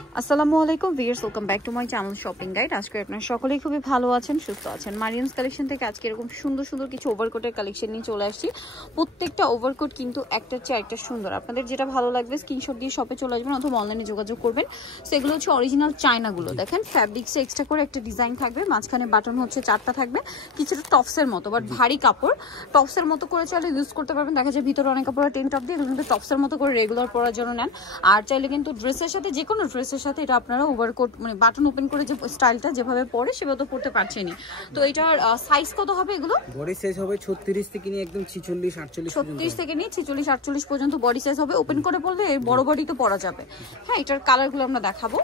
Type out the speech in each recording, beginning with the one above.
আসসালামু আলাইকুম viewers, welcome back to my channel shopping guide. আজকে আপনারা সকলেই খুবই ভালো আছেন, সুস্থ আছেন। মারিয়ামস কালেকশন থেকে আজকে এরকম সুন্দর সুন্দর কিছু ওভারকোটের কালেকশন নিয়ে চলে আসছি। প্রত্যেকটা ওভারকোট কিন্তু একটার চেয়ে একটা সুন্দর। আপনাদের যেটা ভালো লাগবে স্ক্রিনশট দিয়ে শপে চলে আসবেন অথবা অনলাইনে যোগাযোগ করবেন। সেগুলো হচ্ছে অরিজিনাল চায়নাগুলো। দেখেন ফ্যাব্রিক্সে এক্সট্রা করে একটা ডিজাইন থাকবে, মাঝখানে বাটন হচ্ছে 4টা থাকবে, কিছুটা টপসের মতো বাট ভারী কাপড়। টপসের মতো করে চাইলে ইউজ করতে পারবেন। দেখা যায় ভিতরে অনেক কাপড় টেন টপ দিয়ে, কিন্তু টপসের মতো করে রেগুলার পরার জন্য নেন। আর চাইলে কিন্তু ড্রেসের সাথে, যে কোনো ড্রেসের সাথে এটা আপনারা ওভারকোট মানে বাটন ওপেন করে যে স্টাইলটা যেভাবে পরে সেভাবে তো পড়তে পারছেনই। তো এটার সাইজ কত হবে? এগুলো বডি সাইজ হবে 36 থেকে নিয়ে একদম 46 48 36 থেকে নিয়ে 46 48 পর্যন্ত বডি সাইজ হবে। ওপেন করে পরলে বড় বডি তো পরা যাবে। হ্যাঁ, এটার কালারগুলো আমরা দেখাবো।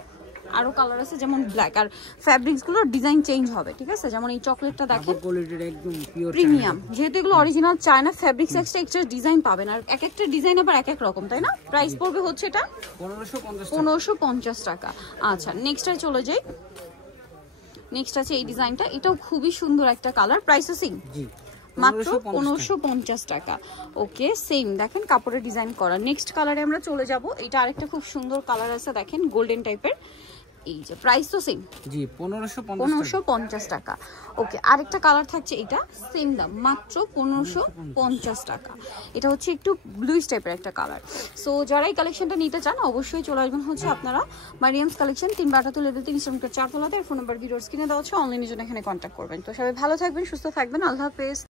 আরো কালার আছে যেমন ব্ল্যাক, আর ফ্যাব্রিক্স গুলোর ডিজাইন চেঞ্জ হবে। ঠিক আছে, যেমন এই চকলেটটা দেখেন কোয়ালিটিটা একদম পিওর প্রিমিয়াম, যেহেতু এগুলো original China fabrics, extra design পাবেন। আর এক একটা ডিজাইন আবার এক এক রকম, তাই না? প্রাইস পড়বে হচ্ছে এটা 1550 টাকা। আচ্ছা, নেক্সটে চলে যাই। নেক্সট আছে এই ডিজাইনটা, এটাও খুবই সুন্দর একটা কালার। প্রাইসও সেম, জি মাত্র 1550 টাকা। ওকে, সেম দেখেন কাপড়ের ডিজাইন করা। নেক্সট কালারে আমরা চলে যাব। এটা আরেকটা খুব সুন্দর কালার আছে, দেখেন গোল্ডেন টাইপের। এই যে প্রাইস তো সেম, জি 1550 টাকা। ওকে, আরেকটা কালার থাকছে, এটা সেম দাম, মাত্র 1550 টাকা। এটা হচ্ছে একটু ব্লুইশ টাইপের একটা কালার। সো যারা এই কালেকশনটা নিতে চান অবশ্যই চলে আসবেন হচ্ছে আপনারা মারিয়ামস কালেকশন, 3 লেভেল 3 ইসলামপুর 4 তলাতে। ফোন নাম্বার ভিডিওর স্ক্রিনে দেওয়া আছে, অনলাইনের জন্য এখানে কন্ট্যাক্ট করবেন। তো সবাই ভালো থাকবেন, সুস্থ থাকবেন, আল্লাহ হাফেজ।